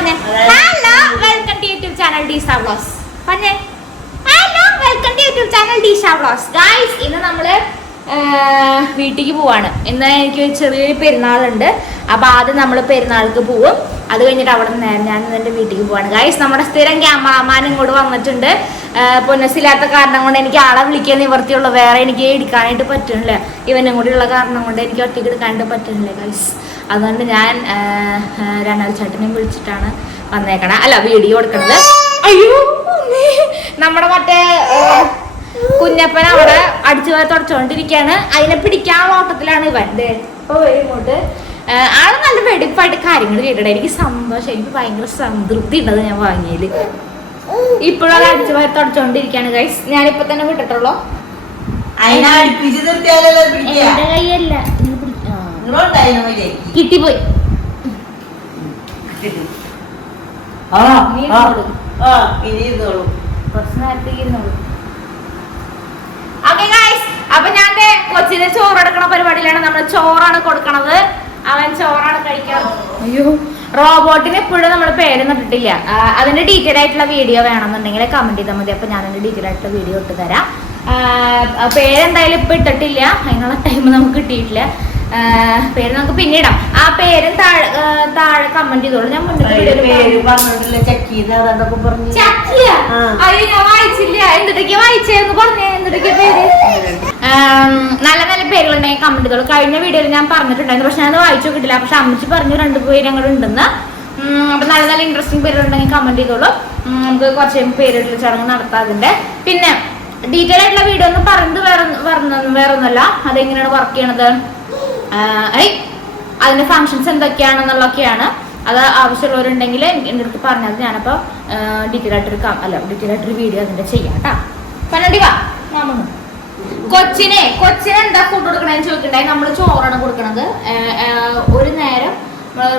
പറഞ്ഞേ? Hello welcome to YouTube channel ഡീസ vlogs പറഞ്ഞേ? Hello welcome to YouTube channel ഡീസ vlogs guys ഇന്ന് നമ്മൾ ആ, വീട്ടിലേക്ക് പോവാണ്. ഇന്ന് എനിക്ക് ചെറിയൊരു പെരുന്നാളുണ്ട്. അപ്പൊ ആദ്യം നമ്മൾ പെരുന്നാൾക്ക് പോവും. അത് കഴിഞ്ഞിട്ട് അവിടെ നിന്ന് ഞാൻ എന്റെ വീട്ടിലേക്ക് പോവാണ്. ഗായ്സ് നമ്മുടെ സ്ഥിരം ക്യാമറാമാനും ഇങ്ങോട്ട് വന്നിട്ടുണ്ട്. പൊന്നസില്ലാത്ത കാരണം കൊണ്ട് എനിക്ക് ആളെ വിളിക്കാൻ നിവർത്തിയുള്ളൂ വേറെ എനിക്ക് എടുക്കാനായിട്ട് പറ്റുന്നില്ല. ഇവനും കൂടി ഉള്ള കാരണം കൊണ്ട് എനിക്ക് ഒറ്റയ്ക്ക് എടുക്കാനായിട്ട് പറ്റുന്നില്ല ഗൈസ് അതുകൊണ്ട് ഞാൻ രണ്ടാൾ ചേട്ടനെയും വിളിച്ചിട്ടാണ് വന്നേക്കണേ. അല്ല വീഡിയോ എടുക്കണത്. അയ്യോ. നമ്മുടെ മറ്റേ കുഞ്ഞപ്പൻ അവിടെ അടിച്ചു പോയി തുടച്ചുകൊണ്ടിരിക്കുകയാണ് അതിനെ പിടിക്കാൻ ഓട്ടത്തിലാണ് ഇവൻ. ദേ, ഇപ്പൊ ഇങ്ങോട്ട്. ആൾ നല്ല വെടിപ്പായിട്ട് കാര്യങ്ങൾ ചെയ്തിട്ടുണ്ട് എനിക്ക് സന്തോഷം. എനിക്ക് ഭയങ്കര സംതൃപ്തി ഉണ്ടത് ഞാൻ വാങ്ങിയത് ഇപ്പോഴും അത് അടിച്ചു പോയി തുടച്ചുകൊണ്ടിരിക്കുകയാണ് ഗൈസ് ഞാനിപ്പോ തന്നെ വിട്ടിട്ടുള്ളൂ. അതിനെ അടുപ്പിച്ച് നിർത്തിയാലല്ലോ കിട്ടിപ്പോയി. അപ്പൊ ഞാൻ കൊച്ചിന് ചോറ് എടുക്കണ പരിപാടിയിലാണ് നമ്മൾ ചോറാണ് കൊടുക്കണത്. അവൻ ചോറാണ് കഴിക്കണം. അയ്യോ. റോബോട്ടിന് എപ്പോഴും നമ്മൾ പേര് നട്ടിട്ടില്ല അതിന്റെ ഡീറ്റെയിൽ ആയിട്ടുള്ള വീഡിയോ വേണമെന്നുണ്ടെങ്കിൽ കമന്റ് ചെയ്താൽ മതി. അപ്പൊ ഞാൻ അതിന്റെ ഡീറ്റെയിൽ ആയിട്ടുള്ള വീഡിയോ ഇട്ട് തരാം. പേരെന്തായാലും ഇപ്പൊ ഇട്ടിട്ടില്ല. അതിനുള്ള ടൈം നമുക്ക് കിട്ടിയിട്ടില്ല. പേര് നമുക്ക് പിന്നീട്. ആ പേരും താഴെ താഴെ കമന്റ് ചെയ്തോളൂ. ഞാൻ. അയ്യോ ഞാൻ വായിച്ചില്ല. എന്തിട്ടൊക്കെ വായിച്ചേന്ന് പറഞ്ഞേ? എന്തിട്ടൊക്കെ പേര്? നല്ല നല്ല പേരുകളുണ്ടെങ്കിൽ കമന്റ് ചെയ്തോളൂ. കഴിഞ്ഞ വീഡിയോയിൽ ഞാൻ പറഞ്ഞിട്ടുണ്ടായിരുന്നു. പക്ഷെ ഞാൻ വായിച്ചു കിട്ടില്ല പക്ഷെ അമ്മച്ചി പറഞ്ഞു രണ്ട് പേര് അങ്ങോട്ട് ഉണ്ടെന്ന്. അപ്പൊ നല്ല നല്ല ഇൻട്രസ്റ്റിംഗ് പേരുകളുണ്ടെങ്കിൽ കമന്റ് ചെയ്തോളൂ. നമുക്ക് കുറച്ച് പേരിട്ടുള്ള ചടങ്ങ് നടത്താം അതിന്റെ. പിന്നെ ഡീറ്റെയിൽ ആയിട്ടുള്ള വീഡിയോ ഒന്നും പറഞ്ഞത് വേറെ വേറെ ഒന്നല്ല അതെങ്ങനെയാണ് വർക്ക് ചെയ്യണത്? അതിന്റെ ഫങ്ഷൻസ് എന്തൊക്കെയാണെന്നുള്ളതൊക്കെയാണ് അത് ആവശ്യമുള്ളവരുണ്ടെങ്കിൽ എന്റെ അടുത്ത് പറഞ്ഞത് ഞാനപ്പോൾ ഡീറ്റെയിൽ ആയിട്ടൊരു അല്ല ഡീറ്റെയിൽ ആയിട്ടൊരു വീഡിയോ അതിന്റെ ചെയ്യാം കേട്ടോ. പന്നണ്ടി വാ മാമു കൊച്ചിനെ കൊച്ചിന് എന്താ ഫുഡ് കൊടുക്കണെന്ന് ചോദിക്കണ്ടായി. നമ്മൾ ചോറാണ് കൊടുക്കണത്. ഒരു നേരം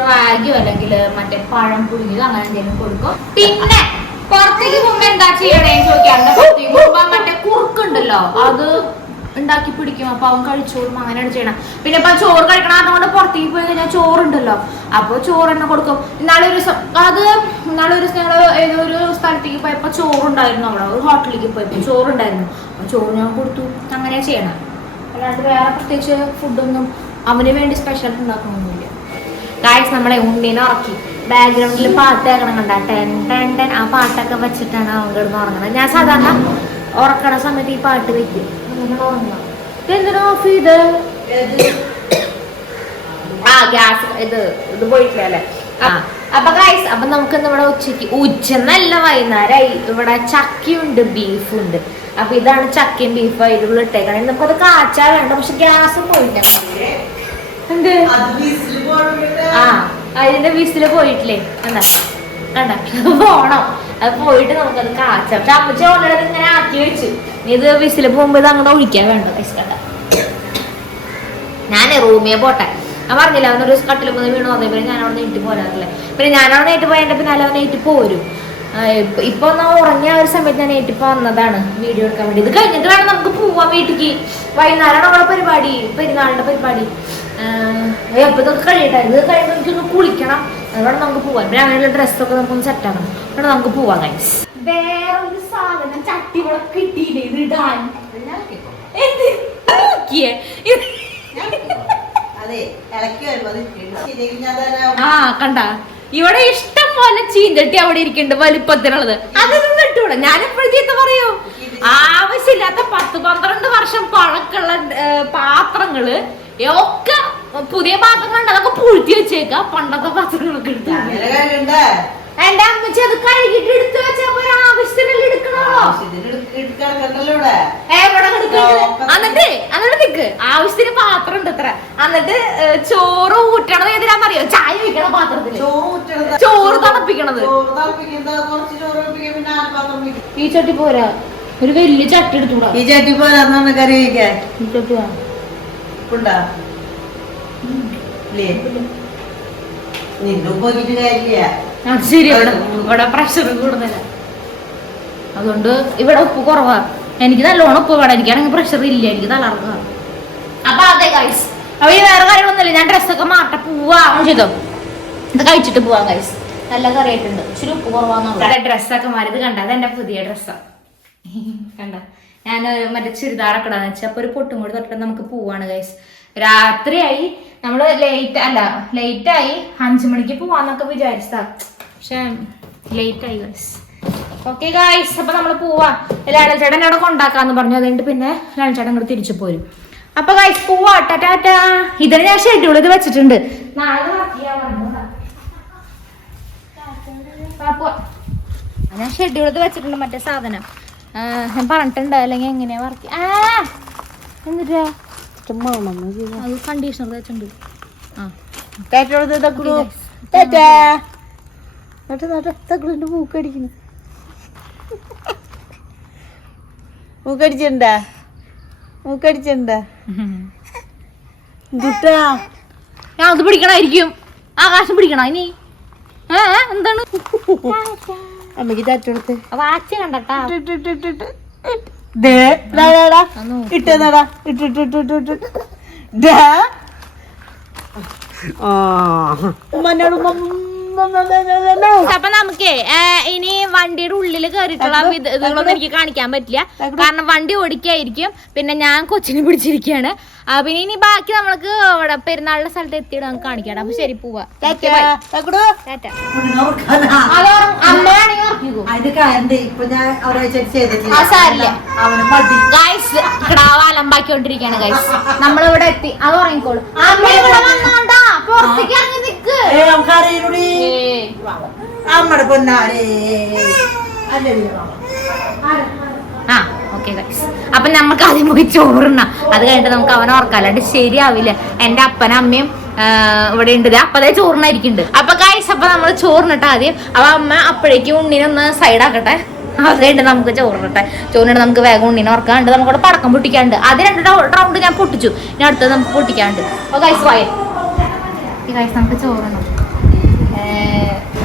റാഗിയോ അല്ലെങ്കിൽ മറ്റേ പഴം പുഴുങ്ങിയോ അങ്ങനെ എന്തെങ്കിലും കൊടുക്കും. പിന്നെ പുറത്തേക്ക് പോകുമ്പോ എന്താ ചെയ്യണേന്ന് ചോദിക്കാറുണ്ട്? മറ്റേ കുറുക്കുണ്ടല്ലോ അത് ഉണ്ടാക്കി പിടിക്കും. അപ്പൊ അവൻ കഴിച്ചോളും. അങ്ങനെയാണ് ചെയ്യണം. പിന്നെ ഇപ്പൊ ചോറ് കഴിക്കണം അതുകൊണ്ട് കൊണ്ട് പുറത്തേക്ക് പോയി കഴിഞ്ഞാൽ ചോറുണ്ടല്ലോ. അപ്പൊ ചോറ് കൊടുക്കും. ഇന്നാളെ ഒരു ദിവസം അത് ഇന്നാളെ ഒരു ദിവസം ഞങ്ങൾ ഒരു സ്ഥലത്തേക്ക് പോയപ്പോ ചോറുണ്ടായിരുന്നു അവിടെ. ഒരു ഹോട്ടലിലേക്ക് പോയപ്പോ ചോറുണ്ടായിരുന്നു. അപ്പൊ ചോറ് ഞാൻ കൊടുത്തു. അങ്ങനെയാ ചെയ്യണം. അല്ലാണ്ട് വേറെ പ്രത്യേകിച്ച് ഫുഡൊന്നും അവന് വേണ്ടി സ്പെഷ്യൽ ഉണ്ടാക്കണമൊന്നുമില്ല ഗായ്സ് നമ്മളെ ഉണ്ണീനെ ഉറക്കി. ബാക്ക്ഗ്രൗണ്ടിൽ പാട്ട് കേൾക്കണം കണ്ട. Ten ten ten. ആ പാട്ടൊക്കെ വെച്ചിട്ടാണ് അവൻ കിടന്ന് ഉറങ്ങുന്നത് ഞാൻ സാധാരണ ഉറക്കണ സമയത്ത് ഈ പാട്ട് വെക്കും. അങ്ങനെ എന്തിനാ ഓഫ് ചെയ്ത് ആ ഗ്യാസ് ഇത് ഇത് പോയിട്ടില്ല അല്ലേ ആ, അപ്പൊ ഗൈസ് അപ്പൊ നമുക്ക് നമ്മുടെ ഇവിടെ ഉച്ചയ്ക്ക് ഉച്ച നല്ല വൈകുന്നേരമായി ഇവിടെ ചക്കയുണ്ട് ബീഫുണ്ട്. അപ്പൊ ഇതാണ് ചക്കയും ബീഫും അതിലുള്ള ഇട്ടേക്കണേ. നമുക്കത് കാച്ചാ വേണ്ട പക്ഷെ ഗ്യാസ് പോയില്ല. എന്ത്? അത്. ആ അതിന്റെ വിസിൽ പോയിട്ടില്ലേ? എന്താ കണ്ട? പോണം. അത് പോയിട്ട് നമുക്കത് കാച്ചാം പക്ഷെ അമ്മച്ചി ഓൾറെഡി ഇങ്ങനെ ആക്കി വെച്ചു. ഇത് വിസിൽ പോകുമ്പോ ഇത് അങ്ങോട്ട് ഒഴിക്കാൻ വേണ്ട കണ്ട ഞാൻ റൂമിയെ പോട്ടെ. ഞാൻ പറഞ്ഞില്ല അവനൊരു കട്ടിൽ മൂന്ന് വീണ് വന്നപ്പോൾ ഞാൻ അവിടെ നീട്ടി പോരാറില്ല പിന്നെ ഞാൻ അവിടെ നീട്ടി പിന്നെ അല്ല അവൻ നീട്ടി പോരും. ഇപ്പൊ- ഒന്ന് ഉറങ്ങിയ ഒരു സമയത്ത് ഞാൻ നീട്ടിപ്പോ വന്നതാണ് വീഡിയോ എടുക്കാൻ വേണ്ടി. ഇത് കഴിഞ്ഞിട്ട് വേണം നമുക്ക് പോവാൻ വീട്ടിക്ക്. വൈകുന്നേരമാണ് നമ്മുടെ പരിപാടി പെരുന്നാളിന്റെ പരിപാടി. അപ്പൊ ഇതൊക്കെ കഴിയട്ടെ. ഇത് കഴിയുമ്പോൾ എനിക്കൊന്ന് കുളിക്കണം. അതുകൊണ്ട് നമുക്ക് പോവാം? പിന്നെ അങ്ങനെയുള്ള ഡ്രസ്സൊക്കെ നമുക്കൊന്ന് സെറ്റ് ആക്കണം. അതുകൊണ്ട് നമുക്ക് പോവാം ഗൈസ് വേറൊരു സാധനം ചട്ടി ഇവിടെ കിട്ടിയില്ലേ? ഇത് ഇടാൻ. ആ കണ്ട. ഇവിടെ ഇഷ്ടം പോലെ ചീന്തട്ടി അവിടെ ഇരിക്കുന്നുണ്ട് വലിപ്പത്തിനുള്ളത് അതൊന്നും കിട്ടൂടെ ഞാൻ എപ്പോഴത്തേക്ക് പറയൂ? ആവശ്യമില്ലാത്ത പത്ത് പന്ത്രണ്ട് വർഷം പഴക്കമുള്ള പാത്രങ്ങൾ ഒക്കെ പുതിയ പാത്രങ്ങളുണ്ട്. അതൊക്കെ വെച്ചേക്ക പണ്ടത്തെ പാത്രങ്ങളൊക്കെ എടുത്ത്? എന്റെ അമ്മച്ചി അത് കഴുകിട്ട് എടുത്ത് വെച്ചപ്പോ പോരാ ആവശ്യത്തിനല്ലേ എടുക്കണോ. എവിടെ? എന്നിട്ട് എന്നിട്ട് നിക്ക്. ആവശ്യത്തിന് പാത്രം ഉണ്ട് ഇത്ര എന്നിട്ട് ചോറ് ഊറ്റണത് ഏതിനാന്നറിയോ? ചായ വെക്കണ പാത്രത്തിൽ. ചോറ് തണുപ്പിക്കണത്. ഈ ചട്ടി പോരാ. ഒരു വലിയ ചട്ടി എടുത്തുകൂടാ. ഈ ചട്ടി പോരാ കറി വയ്ക്കാൻ ശരി ഇവിടെ ഇവിടെ പ്രഷർ കൂടുതല. അതുകൊണ്ട് ഇവിടെ ഉപ്പ് കുറവാ. എനിക്ക് നല്ലോണം ഉപ്പ് വേണം. എനിക്കാണെങ്കിൽ പ്രഷർ ഇല്ല. എനിക്ക് തളർന്ന അപ്പൊ അതെ ഗൈസ് അപ്പൊ ഈ വേറെ കാര്യങ്ങളൊന്നുമില്ല. ഞാൻ ഡ്രസ്സൊക്കെ മാറ്റ പോവാ. ചെയ്തോ ഇത് കഴിച്ചിട്ട് പോവാം ഗൈസ് നല്ല കറിയായിട്ടുണ്ട്. ഇച്ചിരി ഉപ്പ് കുറവാന്നുള്ള ഡ്രസ്സൊക്കെ മാറിയത് കണ്ട. അതെന്റെ പുതിയ ഡ്രസ്സാണ് കണ്ട. ഞാൻ മറ്റേ ചുരിദാറൊക്കെ ഇടാന്ന് വെച്ചാൽ അപ്പൊ ഒരു പൊട്ടും കൂടി തൊട്ടിട്ട് നമുക്ക് പോവാണ് ഗൈസ് രാത്രിയായി നമ്മൾ ലേറ്റ് അല്ല ലേറ്റ് ആയി അഞ്ചു മണിക്ക് പോവാന്നൊക്കെ വിചാരിച്ചതാ. പക്ഷെ ലേറ്റ് ആയി ഗൈസ് ഓക്കെ ഗൈസ് അപ്പൊ നമ്മൾ പോവാ. ലാലൻ ചേട്ടൻ അവിടെ കൊണ്ടാക്കാന്ന് പറഞ്ഞു. അതുകൊണ്ട് പിന്നെ ലാലൻ ചേട്ടൻ ഇങ്ങോട്ട് തിരിച്ചു പോരും. അപ്പൊ ഗൈസ് പോവാ. ടാറ്റാ ഇതിന് ഞാൻ ഷെഡ്യൂൾ ഇത് വെച്ചിട്ടുണ്ട്. നാളെ. ഞാൻ ഷെഡ്യൂൾ ഇത് വെച്ചിട്ടുണ്ട് മറ്റേ സാധനം. ഞാൻ പറഞ്ഞിട്ടുണ്ട് അല്ലെങ്കിൽ എങ്ങനെയാ വർക്ക് ആ എന്നിട്ടാ അത് കണ്ടീഷണർ ആ. മൂക്കടിക്കുന്നു ദുട്ടാ ഞാൻ അത് പിടിക്കണായിരിക്കും. ആകാശം പിടിക്കണ ഇനി? ഏ എന്താണ്? അമ്മയ്ക്ക് തട്ടുകൊടുത്ത് വാച്ച് കണ്ടട്ടാ ഇട്ടതാടാ ഇട്ടിട്ടിട്ടിട്ടിട്ട് അപ്പൊ നമുക്കേ ഇനി വണ്ടിയുടെ ഉള്ളിൽ കയറിയിട്ടുള്ള ഇത് ഇതുകളൊന്നും എനിക്ക് കാണിക്കാൻ പറ്റില്ല. കാരണം വണ്ടി ഓടിക്കായിരിക്കും. പിന്നെ ഞാൻ കൊച്ചിനെ പിടിച്ചിരിക്കുകയാണ് അപ്പൊ പിന്നെ ഇനി ബാക്കി നമ്മൾക്ക് അവിടെ പെരുന്നാളിന്റെ സ്ഥലത്ത് എത്തിയിട്ട് നമുക്ക് കാണിക്കാം അപ്പൊ ശരി പോവാ. ഗൈസ് കിടാവ് അലമ്പാക്കിക്കൊണ്ടിരിക്കുകയാണ് ഗൈസ് നമ്മളിവിടെ എത്തി. അത് ഉറങ്ങിക്കോളൂ. പുറത്തേക്ക് ഇറങ്ങി നിക്ക്. പൊന്നാരേ. ആ ഓക്കെ അപ്പൊ നമുക്ക് ആദ്യം പോയി ചോറുണ്ണ. അത് കഴിഞ്ഞിട്ട് നമുക്ക് അവനെ ഓർക്കാം അല്ലാണ്ട് ശരിയാവില്ല? എന്റെ അപ്പനും അമ്മയും ഇവിടെ ഉണ്ട്. അപ്പതേ ചോറിനായിരിക്കുന്നുണ്ട് അപ്പൊ ഗൈസ് അപ്പൊ നമ്മൾ ചോറിനിട്ട് ആദ്യം അപ്പൊ അമ്മ അപ്പോഴേക്കും ഉണ്ണിനൊന്ന് സൈഡ് ആക്കട്ടെ. അത് കഴിഞ്ഞിട്ട് നമുക്ക് ചോറിനിട്ടെ ചോറിനിട്ട് നമുക്ക് വേഗം ഉണ്ണിനെ ഓർക്കാണ്ട് നമുക്ക് അവിടെ പടക്കം പൊട്ടിക്കാണ്ട് അത് രണ്ട് റൗണ്ട് ഞാൻ പൊട്ടിച്ചു. ഇനി അടുത്തത് നമുക്ക് പൊട്ടിക്കാണ്ട് അപ്പൊ ഗൈസ് വായ. ഈ ഗൈസ് നമുക്ക് ചോറിനും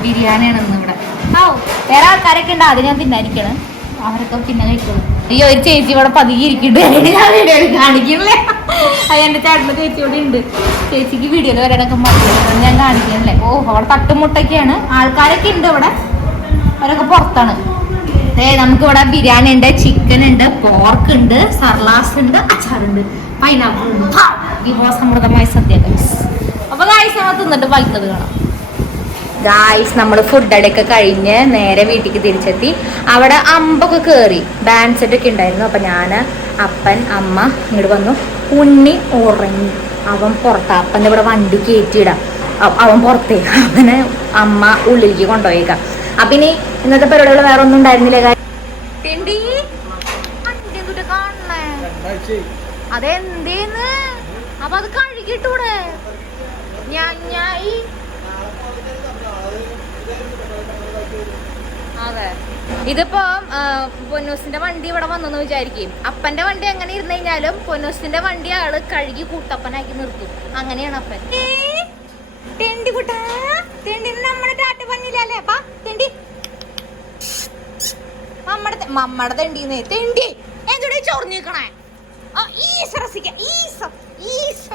ബിരിയാണിയാണ് ഇന്ന് ഇവിടെ. ഓ വേറെ ആൾക്കാരൊക്കെ ഉണ്ട് അത് ഞാൻ തിന്നായിരിക്കണം അവരൊക്കെ പിന്നെ കഴിക്കുള്ളൂ അയ്യോ ഒരു ചേച്ചി ഇവിടെ പതുങ്ങിയിരിക്കുന്നുണ്ട് ഞാൻ വീഡിയോ കാണിക്കണില്ലേ അത് എന്റെ ചേട്ടന്റെ ചേച്ചി ഇവിടെ ഉണ്ട്. ചേച്ചിക്ക് വീഡിയോയിൽ വരാനൊക്കെ മതി ഞാൻ കാണിക്കുന്നില്ലേ. ഓ അവിടെ തട്ടുമുട്ടൊക്കെയാണ്. ആൾക്കാരൊക്കെ ഉണ്ട് ഇവിടെ. അവരൊക്കെ പുറത്താണ്. നമുക്ക് ഇവിടെ ബിരിയാണി ഉണ്ട് ചിക്കൻ ഉണ്ട് പോർക്ക് ഉണ്ട് സർലാസ് ഉണ്ട് അച്ചാറുണ്ട് പൈനാപ്പിൾ ഉണ്ട്. വിഭവസമൃദ്ധമായ സദ്യ. അപ്പൊ കാഴ്ച തിന്നിട്ട് ബാക്കിയത് കാണാം. ഗായ്സ് നമ്മൾ ഫുഡ് അടയൊക്കെ കഴിഞ്ഞ് നേരെ വീട്ടിലേക്ക് തിരിച്ചെത്തി. അവിടെ അമ്പൊക്കെ കയറി ബാൻസെറ്റ് ഒക്കെ ഉണ്ടായിരുന്നു. അപ്പം ഞാൻ അപ്പൻ അമ്മ ഇങ്ങോട്ട് വന്നു. ഉണ്ണി ഉറങ്ങി. അവൻ പുറത്താ. അപ്പന്റെ ഇവിടെ വണ്ടി കയറ്റിയിടാം അവൻ പുറത്തേ. അവനെ അമ്മ ഉള്ളിലേക്ക് കൊണ്ടുപോയേക്കാം. അപ്പം ഇനി ഇന്നത്തെ പരിപാടികൾ വേറെ ഒന്നും ഉണ്ടായിരുന്നില്ല? കാര്യം? അതെന്തേന്ന്? അപ്പൊ അത് കഴുകിട്ടൂടെ ഞാൻ അതെ. ഇതിപ്പോ പൊന്നൂസിന്റെ വണ്ടി ഇവിടെ വന്നെന്ന് വിചാരിക്കും അപ്പന്റെ വണ്ടി എങ്ങനെ ഇരുന്നു കഴിഞ്ഞാലും പൊന്നൂസിന്റെ വണ്ടി ആൾ കഴുകി കൂട്ടപ്പനാക്കി നിർത്തും. അങ്ങനെയാണ് അപ്പൻ. തെണ്ടി കുട്ടാ. തെണ്ടി നമ്മുടെ ടാറ്റ പഞ്ഞില്ലല്ലേ അപ്പാ തെണ്ടി. മമ്മടെ നമ്മടെ തെണ്ടിന്നേ. തെണ്ടി. എന്തുടെ ചൊറിഞ്ഞു നിക്കണേ ആ, ഈശ രസിക്ക ഈശ ഈശ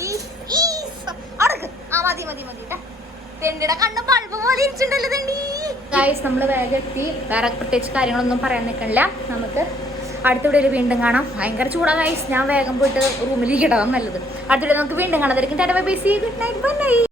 ഈ- ഈശ. അടക്ക് ആ മതി മതി മതി ട്ടാ. ഗായ്സ് നമ്മൾ വേഗം വേറെ പ്രത്യേകിച്ച് കാര്യങ്ങളൊന്നും പറയാൻ നിൽക്കണില്ല. നമുക്ക് അടുത്ത വീഡിയോയിൽ വീണ്ടും കാണാം. ഭയങ്കര ചൂടാ ഗായ്സ് ഞാൻ വേഗം പോയിട്ട് റൂമിലേക്ക് ഇടാം നല്ലത്. അടുത്ത നമുക്ക് വീണ്ടും കാണാം.